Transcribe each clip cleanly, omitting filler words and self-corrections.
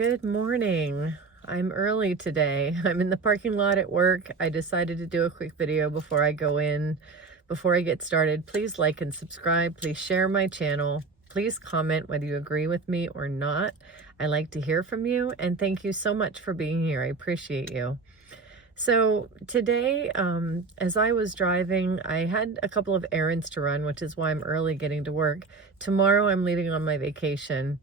Good morning. I'm early today. I'm in the parking lot at work. I decided to do a quick video before I go in. Before I get started, please like and subscribe. Please share my channel. Please comment whether you agree with me or not. I like to hear from you, and thank you so much for being here. I appreciate you. So today, as I was driving, I had a couple of errands to run, which is why I'm early getting to work. Tomorrow I'm leaving on my vacation.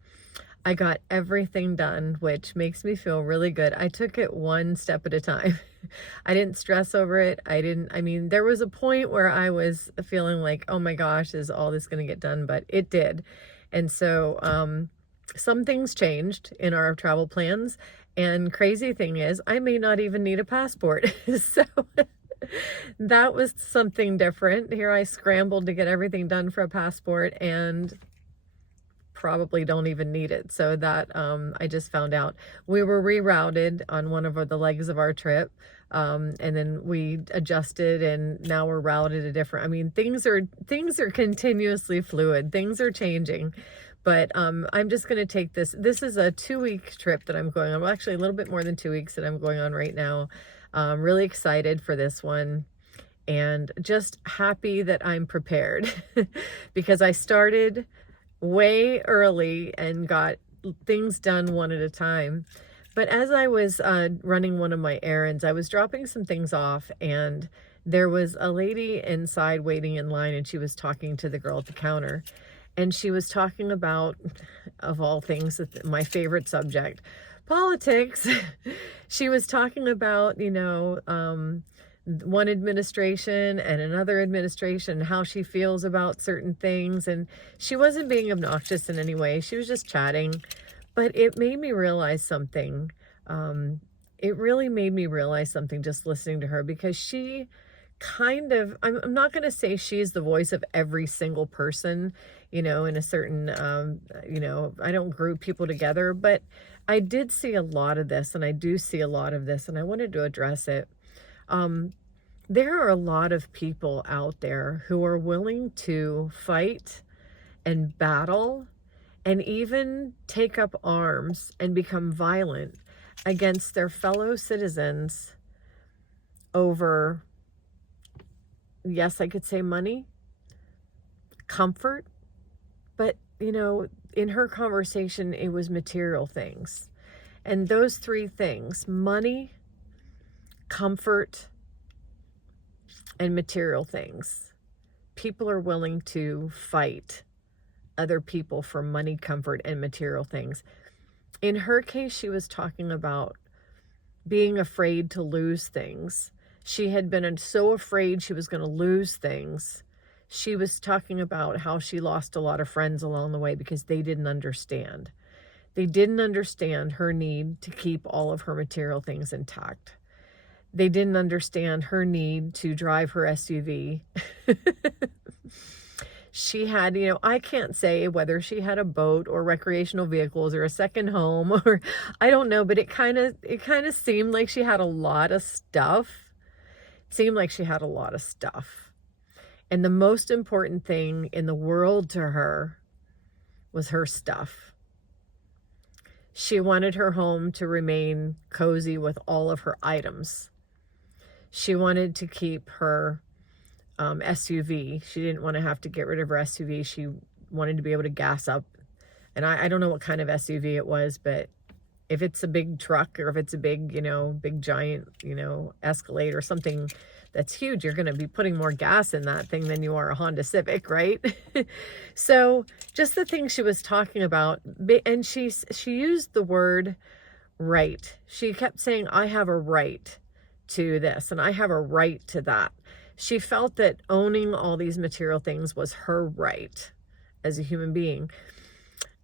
I got everything done, which makes me feel really good. I took it one step at a time. I didn't stress over it. I mean, there was a point where I was feeling like, oh my gosh, is all this going to get done? But it did. And so some things changed in our travel plans. And crazy thing is, I may not even need a passport. So that was something different. Here I scrambled to get everything done for a passport and probably don't even need it. So that I just found out we were rerouted on one of the legs of our trip, and then we adjusted, and now we're routed a different. I mean, things are continuously fluid. Things are changing. But I'm just going to take this. This is a 2-week trip that I'm going on. Well, actually, a little bit more than 2 weeks that I'm going on right now. I'm really excited for this one, and just happy that I'm prepared because I started way early and got things done one at a time. But as I was running one of my errands, I was dropping some things off, and there was a lady inside waiting in line, and she was talking to the girl at the counter. And she was talking about, of all things, my favorite subject, politics. She was talking about, one administration and another administration, how she feels about certain things. And she wasn't being obnoxious in any way. She was just chatting. But it made me realize something. It really made me realize something just listening to her, because she kind of, I'm not going to say she's the voice of every single person, in a certain, I don't group people together, but I did see a lot of this, and I do see a lot of this, and I wanted to address it. There are a lot of people out there who are willing to fight and battle and even take up arms and become violent against their fellow citizens over, yes, I could say money, comfort, but, in her conversation, it was material things. And those three things, money, comfort, and material things, people are willing to fight other people for money, comfort, and material things. In her case, she was talking about being afraid to lose things. She had been so afraid she was going to lose things. She was talking about how she lost a lot of friends along the way because they didn't understand. They didn't understand her need to keep all of her material things intact. They didn't understand her need to drive her SUV. She had, I can't say whether she had a boat or recreational vehicles or a second home, or I don't know, but it kind of seemed like she had a lot of stuff. And the most important thing in the world to her was her stuff. She wanted her home to remain cozy with all of her items. She wanted to keep her SUV. She didn't want to have to get rid of her SUV. She wanted to be able to gas up. And I don't know what kind of SUV it was, but if it's a big truck, or if it's a big, big giant, Escalade or something that's huge, you're going to be putting more gas in that thing than you are a Honda Civic, right? So just the things she was talking about, and she used the word right. She kept saying, I have a right to this, and I have a right to that. She felt that owning all these material things was her right as a human being.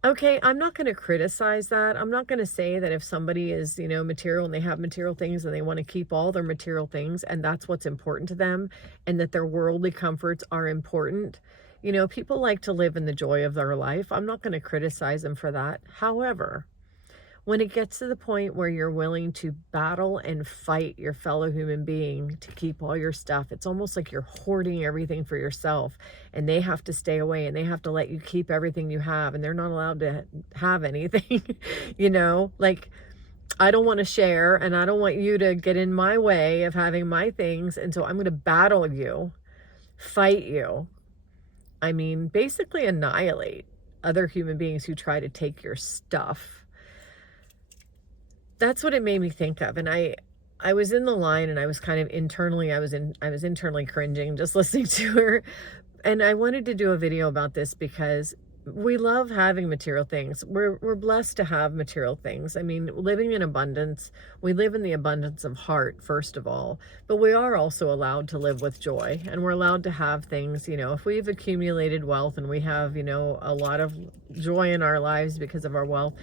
Okay, I'm not going to criticize that. I'm not going to say that if somebody is, material and they have material things and they want to keep all their material things and that's what's important to them, and that their worldly comforts are important. People like to live in the joy of their life. I'm not going to criticize them for that. However, When it gets to the point where you're willing to battle and fight your fellow human being to keep all your stuff, it's almost like you're hoarding everything for yourself, and they have to stay away and they have to let you keep everything you have, and they're not allowed to have anything, you know, like, I don't want to share, and I don't want you to get in my way of having my things. And so I'm going to battle you, fight you. I mean, basically annihilate other human beings who try to take your stuff. That's what it made me think of. And I was in the line, and I was kind of internally, I was internally cringing just listening to her. And I wanted to do a video about this because we love having material things. We're blessed to have material things. I mean, living in abundance, we live in the abundance of heart, first of all, but we are also allowed to live with joy, and we're allowed to have things, you know, if we've accumulated wealth and we have, you know, a lot of joy in our lives because of our wealth,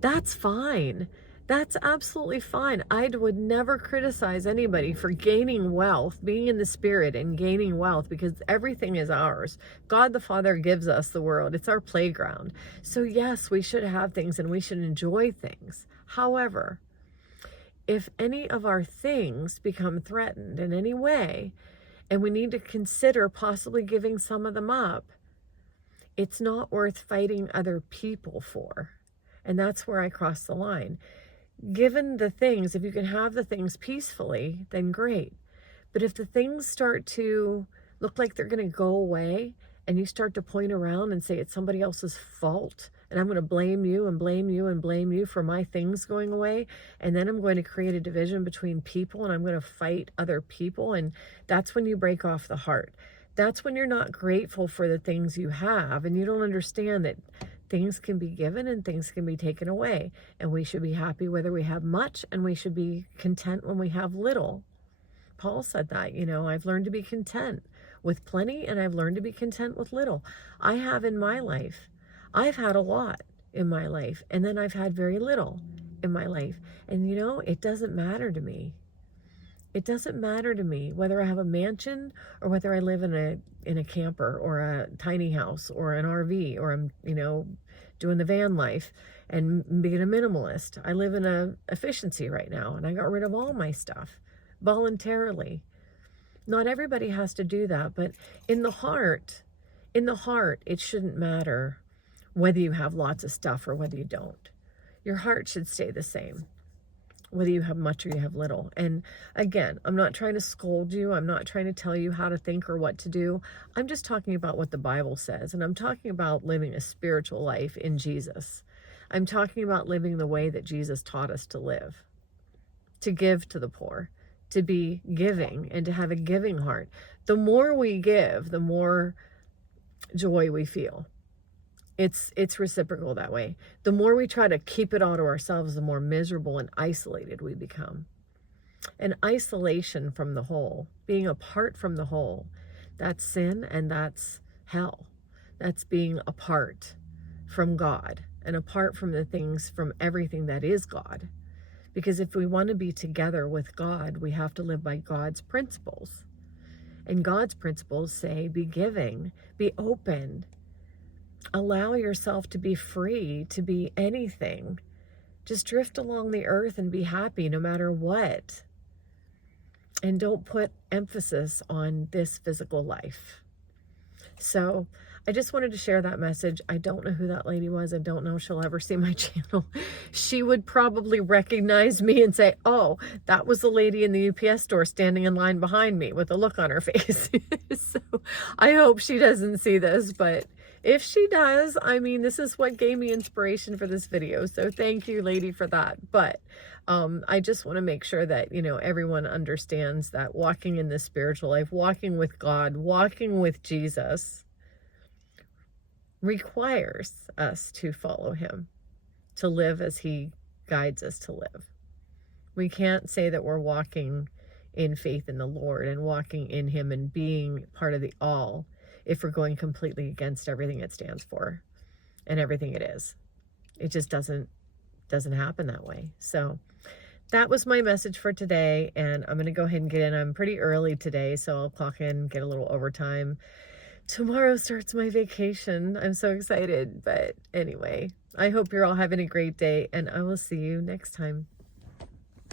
that's fine. That's absolutely fine. I would never criticize anybody for gaining wealth, being in the spirit and gaining wealth, because everything is ours. God the Father gives us the world. It's our playground. So yes, we should have things and we should enjoy things. However, if any of our things become threatened in any way, and we need to consider possibly giving some of them up, it's not worth fighting other people for. And that's where I cross the line. Given the things, if you can have the things peacefully, then great. But if the things start to look like they're going to go away, and you start to point around and say it's somebody else's fault, and I'm going to blame you and blame you and blame you for my things going away, and then I'm going to create a division between people, and I'm going to fight other people, and that's when you break off the heart. That's when you're not grateful for the things you have, and you don't understand that things can be given and things can be taken away. And we should be happy whether we have much, and we should be content when we have little. Paul said that, you know, I've learned to be content with plenty, and I've learned to be content with little. I have in my life. I've had a lot in my life, and then I've had very little in my life. And you know, it doesn't matter to me. It doesn't matter to me whether I have a mansion or whether I live in a camper or a tiny house or an RV, or I'm, you know, doing the van life and being a minimalist. I live in a efficiency right now, and I got rid of all my stuff voluntarily. Not everybody has to do that, but in the heart, it shouldn't matter whether you have lots of stuff or whether you don't. Your heart should stay the same, whether you have much or you have little. And again, I'm not trying to scold you. I'm not trying to tell you how to think or what to do. I'm just talking about what the Bible says. And I'm talking about living a spiritual life in Jesus. I'm talking about living the way that Jesus taught us to live, to give to the poor, to be giving, and to have a giving heart. The more we give, the more joy we feel. It's reciprocal that way. The more we try to keep it all to ourselves, the more miserable and isolated we become. And isolation from the whole, being apart from the whole, that's sin, and that's hell. That's being apart from God and apart from the things, from everything that is God. Because if we want to be together with God, we have to live by God's principles. And God's principles say, be giving, be open, allow yourself to be free, to be anything. Just drift along the earth and be happy no matter what. And don't put emphasis on this physical life. So I just wanted to share that message. I don't know who that lady was. I don't know if she'll ever see my channel. She would probably recognize me and say, oh, that was the lady in the UPS store standing in line behind me with a look on her face. So I hope she doesn't see this, but if she does, I mean, this is what gave me inspiration for this video. So thank you, lady, for that. But I just want to make sure that, you know, everyone understands that walking in this spiritual life, walking with God, walking with Jesus requires us to follow him, to live as he guides us to live. We can't say that we're walking in faith in the Lord and walking in him and being part of the all if we're going completely against everything it stands for and everything it is. It just doesn't happen that way. So that was my message for today, and I'm going to go ahead and get in. I'm pretty early today, so I'll clock in, get a little overtime. Tomorrow starts my vacation. I'm so excited. But anyway, I hope you're all having a great day, and I will see you next time.